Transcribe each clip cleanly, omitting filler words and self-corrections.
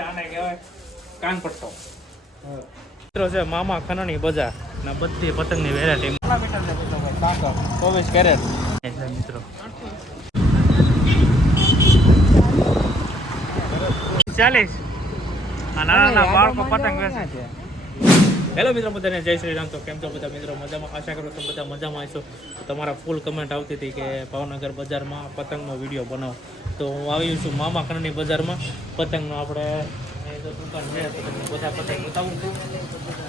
છે આને કહેવાય કાનપટ્ટો. મિત્રો છે મામા ખનણી બજાર ને બધી પતંગની વેરાયટી. કેટલા મીટર છે મિત્રો ભાઈ? કાંકર 24 કેરેટ મિત્રો. 40 આ નાના બાળકો પતંગ વેચે છે. હેલો મિત્રો, બધાને જય શ્રી રામ. તો કેમ છો બધા મિત્રો? મજામાં? આશા કરું તમે બધા મજામાં હશો. તમારા ફૂલ કમેન્ટ આવતી હતી કે ભાવનગર બજારમાં પતંગનો વિડીયો બનાવો, તો હું આવી છું મામા ખનણી બજારમાં. પતંગનો આપણે દુકાન છે તો તમને બધા પતંગ બતાવું છું.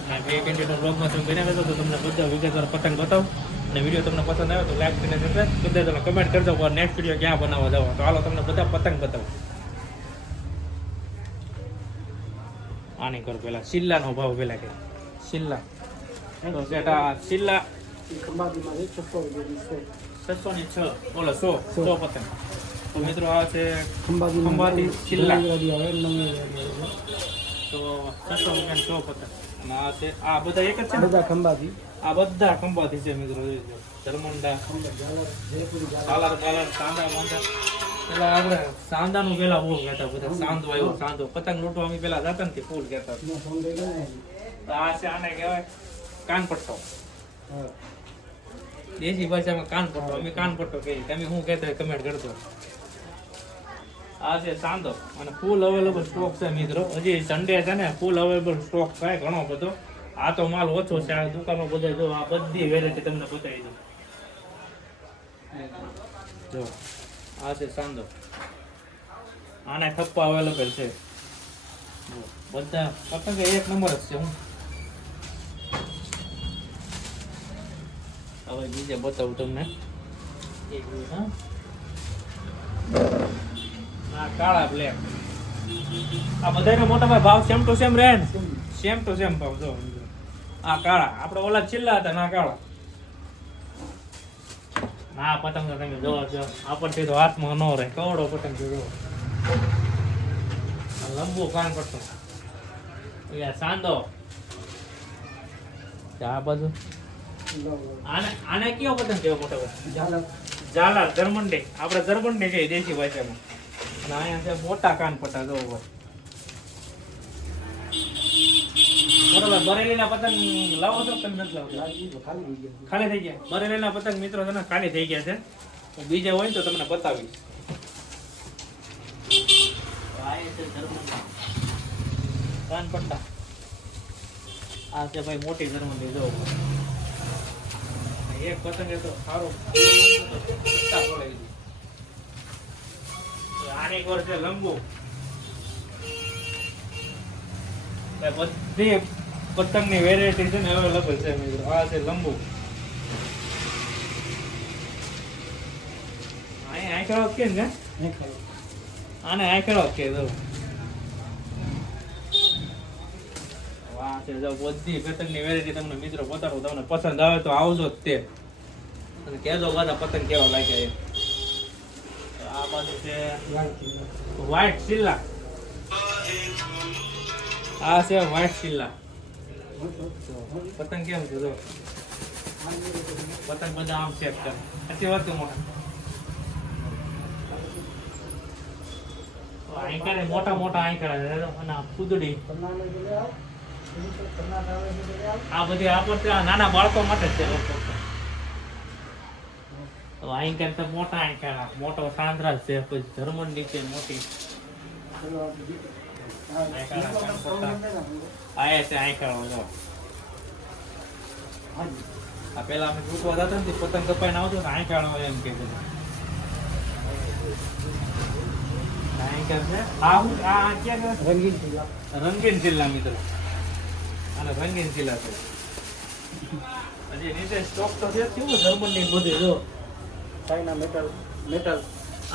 અને બે કેન્ડિડેટ બ્લોગમાં તમે બને રહેશો તો તમને બધા વિગતવાર પતંગ બતાવું. અને વિડીયો તમને પસંદ આવે તો લાઈક કરીને બધા તમે કમેન્ટ કરજો કે નેક્સ્ટ વિડીયો ક્યાં બનાવવા જવા. તો હાલો તમને બધા પતંગ બતાવું. આની કર પેલા સિલ્લાનો ભાવ પેલા કે સિલ્લા તો સેટા સિલ્લા 606 બોલો 100 પતંગ. તો મિત્રો આ છે ખંભાતી સિલ્લા તો 600 રૂપિયા 100 પતંગ. અને આ છે આ બધા એક જ છે બધા ખંભાતી. આ બધા ખંભાતી છે મિત્રો. ધર્મંડા સાલાર બાલાર સાંદા બાંદા. પેલા આપણે સાંદાનું પેલા બહુ કહેતા બધા. સાંદો આવ્યો સાંદો. પતંગ લૂંટવા અમે પેલા જતા ને ફૂલ કહેતા. તો આ છે આને કહેવાય કાનપટ્ટો. દેશી ભાષામાં કાનપટ્ટો. અમે કાનપટ્ટો કહીએ. તમે શું કહેતા હોય કમેન્ટ કરજો. આ છે સાંદો અને ફૂલ અવેલેબલ સ્ટોક છે મિત્રો. હજી સન્ડે છે ને, ફૂલ અવેલેબલ સ્ટોક થાય ઘણો બધો. આ તો માલ ઓછો છે. આ દુકાનો બધા જો આ બધી વેરાયટી તમને બતાવી દઉં. જો આ છે સાંદો. આના થપ્પા અવેલેબલ છે. બધા પતંગ એક નંબર જ છે. હું હવે બીજે બતાવું તમને. એક મિનિટ. હા, કાળા બ્લેક. આ બધાનો મોટા ભાઈ ભાવ સેમ ટુ સેમ રહે ને? સેમ ટુ સેમ ભાવ. જો આ કાળા આપણે ઓલા છેલ્લા હતા ના કાળા. ના પતંગ તો તમે જોવો છો આપણથી તો હાથમાં ન રહે. કવડો પતંગ જો લંબુ કાનપટ્ટો. સાંદો આ બધું. આને કયો પતંગ કેવો મોટો? ઝાલર જર્મનડી. આપણે જર્મનડી કહીએ દેશી ભાષામાં. અને અહીંયા છે મોટા કાનપટ્ટા. જો બરોબર. બરેલીના પતંગ લાવો છો તમે? નથી લાવતા? ખાલી થઈ ગયા. બરેલીના પતંગ મિત્રો છે ને ખાલી થઈ ગયા છે. બીજા હોય તો તમને બતાવીશ. કાનપટ્ટા આ છે ભાઈ મોટી જર્મની. જો એક પતંગ તો સારો આની કોર છે લંબુ. બધી પતંગની વેરાયટી છે ને અવેલેબલ છે મિત્રો. આ છે લંબુ. અહીંયા આંકડો કે ને આને આંકડો કે જો બધી પતંગની વેરાયટી તમને મિત્રો બતાડું. તમને પસંદ આવે તો આવજો જ તે. અને કહેજો બધા પતંગ કેવા લાગે. આ બાજુ છે વ્હાઈટ સિલ્લા. આ છે વ્હાઈટ સિલ્લા. પતંગ કેમ છે જો પતંગ બધા આમ સેટ કરે. આથી વધુ મોટા આંકડા મોટા મોટા આંકડા અને ફૂદડી. આ બધી આપણે નાના બાળકો માટે જ છે. આંકડા તો મોટા આંકડા મોટો સાંદ્રા છે. પછી જર્મનની છે મોટી. આયા છે આંકડા. જો આ પેલા અમે લૂંટવા જતા ને પતંગ કપાઈને આવતો ને આંકડા એમ કે રંગીન જિલ્લા મિત્રો. અને રંગીન જિલ્લા છે. હજી નીચે સ્ટોક તો છે કેવું જર્મનની બધી. જો ચાઇના મેટલ.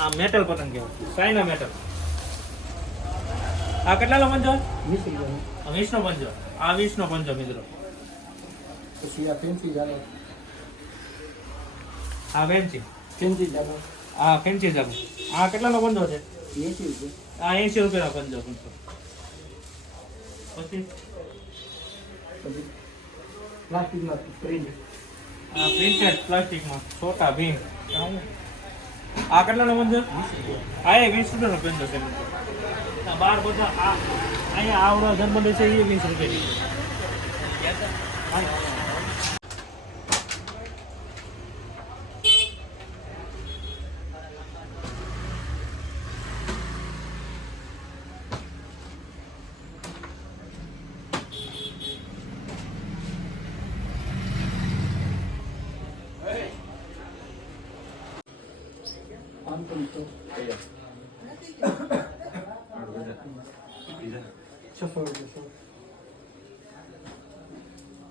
આ મેટલ પતંગ કેવો ચાઇના મેટલ. આ કેટલાનો પંજો? 20નો પંજો. આ 20નો પંજો મિત્રો. પછી આ ફેન્સી જાલો. આ ફેન્સી જાલો. આ ફેન્સી જાલો. આ કેટલાનો પંજો છે? 80 રૂપિયા. આ 80 રૂપિયાનો પંજો. પછી પ્લાસ્ટિકમાં પ્રિન્ટ. આ પ્રિન્ટેડ પ્લાસ્ટિકમાં છોટા ભીમ. આ કેટલાનો પંજો? આ 20 રૂપિયાનો પંજો છે. બાર બધા અહીંયા આવડો જન્મદિવસ છે એ 20 રૂપિયાની.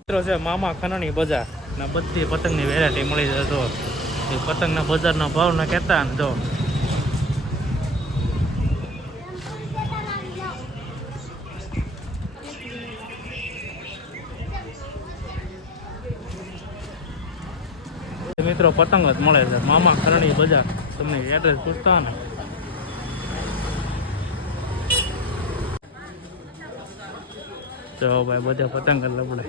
મિત્રો છે મામા ખનણી બજાર ને બધી પતંગની વેરાયટી મળી જાય. જો એ પતંગના બજારના ભાવ ના કહેતા ને જો મિત્રો પતંગ જ મળે છે મામા ખરણી બજાર. તમને એડ્રેસ પૂછતા ને તો ભાઈ બધા પતંગ જ લબડે.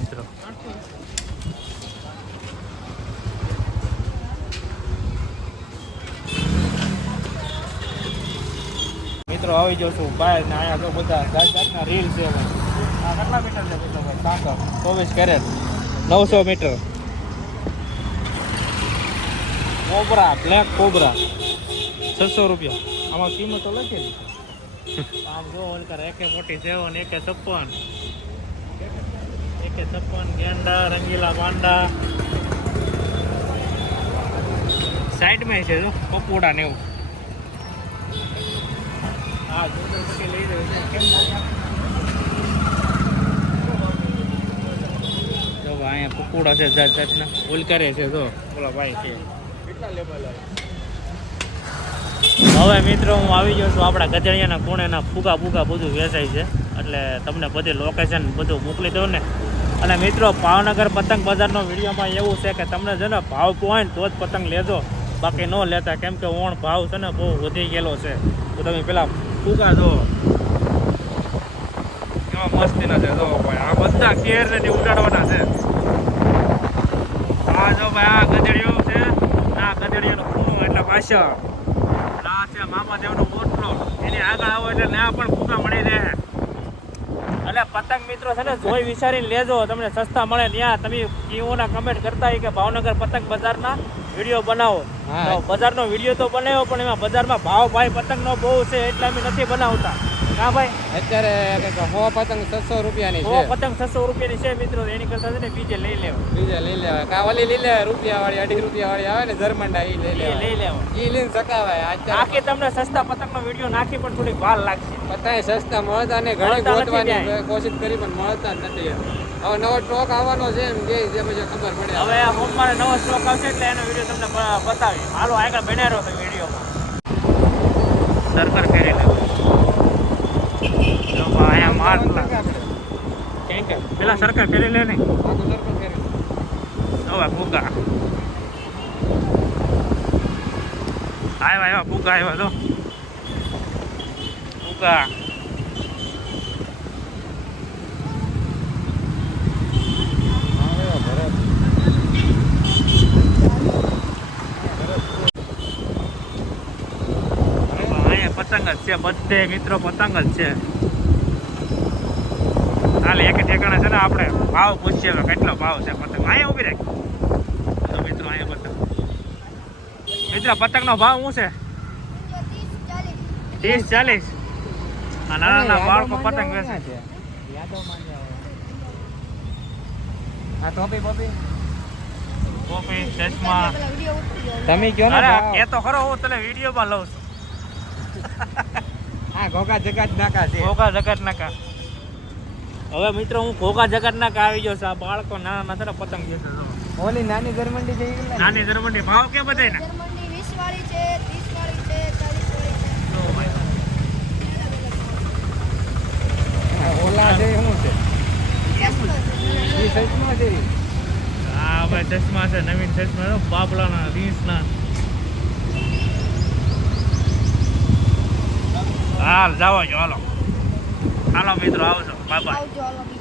મિત્રો મિત્રો આવી જશું બહાર ને અહીંયા તો બધા જાતના રીલ છે. આ કેટલા મીટર છે મિત્રો ભાઈ? સાંકર 24 carat 900 metre. Cobra black cobra 600 રૂપિયા. આમાં કિંમત તો લખેલી આમ જો ઓલકાર AK-47 AK-56 ગેંડા રંગીલા પાંડા સાઈડમાં છે જો પપોડા ને એવું. હા પછી લઈ રહ્યો કેમ જો અહીંયા પકોડા છે જાત જાતના ઓલકારે છે જો ઓલા ભાઈ છે કેટલા લેબલ. હવે મિત્રો હું આવી ગયો છું આપણા ગધેડિયાના કોણેના ફૂગા બધું વેચાય છે એટલે તમને બધી લોકેશન બધું મોકલી દઉં ને. અને મિત્રો ભાવનગર પતંગ બજારનો વિડીયોમાં એવું છે કે તમને છે ને ભાવ પોઈન્ટ તો જ પતંગ લેજો, બાકી ન લેતા, કેમ કે ઓણ ભાવ છે ને બહુ વધી ગયેલો છે. તો તમે પેલા ફૂગા જો કેવા મસ્તીના છે જો ભાઈ. આ બધા કેર ને ઉડાડવાના છે. આ જો ભાઈ આ ગધેડીઓ છે, આ ગધેડીઓનો ખૂણો એટલે પાછળ આ છે મામાદેવનો ઓટલો, એની આગળ આવો એટલે ત્યાં પણ ફૂગા મળી રહે. એટલે પતંગ મિત્રો છે ને જોઈ વિચારીને લેજો, તમને સસ્તા મળે. ત્યાં તમે કીઓના કમેન્ટ કરતા હોય કે ભાવનગર પતંગ બજારના વિડીયો બનાવો. બજારનો વિડીયો તો બનાવ્યો પણ એમાં બજારમાં ભાવ ભાઈ પતંગનો બહુ છે એટલે અમે નથી બનાવતા. હા ભાઈ અત્યારે 100 પતંગ 600 રૂપિયાની છે. 100 પતંગ 600 રૂપિયાની છે મિત્રો. એની કરતા છે ને બીજે લઈ લેવા. કાવલી લઈ લે રૂપિયા વાળી 2.5 રૂપિયા વાળી આવે ને જર્મંડા ઈ લઈ લેવા. ઈ લઈને સકાવાય. આખી તમને સસ્તા પતંગનો વિડીયો નાખી પણ થોડીક વાર લાગશે. પતંગ સસ્તા મળતા ને ઘણી ગોતવાની કોશિશ કરી પણ મળતા જ નથી. હવે નવો સ્ટોક આવવાનો છે એમ કે જે પછી ખબર પડે. હવે સોમવારે નવો સ્ટોક આવશે એટલે એનો વિડીયો તમને બતાવી. હાલો આગળ બન્યા રહો તો વિડીયોમાં. સરકાર ફેરી લે અહીંયા માટલા પેલા સરકાર ફેરી લે ને. હવે ફૂગા આવ્યા ફૂગા આવ્યા તો ફૂગા. પતંગ જ છે બધે મિત્રો, પતંગ જ છે. હાલ એક ઠેકાણે છે ને આપણે ભાવ પૂછીએ કેટલો ભાવ છે પતંગ. અહીંયા ઉભી રાખ તો મિત્રો. અહીંયા પતંગ મિત્રો પતંગનો ભાવ શું છે? 30-40. આ નાના બાળકો પતંગ વેચે છે. ટોપી ચશ્મા તમે કયો ને એ તો ખરો, હું તને વિડીયોમાં લઉં છું. હા ઘોઘા જગત નાકા છે. ઘોઘા જગત નાકા. હવે મિત્રો હું ઘોઘા જગત નાકા આવી ગયો છું. આ બાળકો નાના નાના પતંગ છે. ઓલી નાની જર્મંડી છે. નાની જર્મંડી ભાવ કે બધાય ના? જર્મની 20 વાળી છે, 30 વાળી છે, 40 વાળી છે. ઓ ભાઈ ઓલા છે શું છે? ચશ્મા છે. ઈ સચમાં છે. હા ભાઈ ચશ્મા છે, નવીન ચશ્મા બાબલાના રીંસના. હાલ જાવ જો. હાલો મિત્રો આવજો. Bye bye. આવજો હાલો.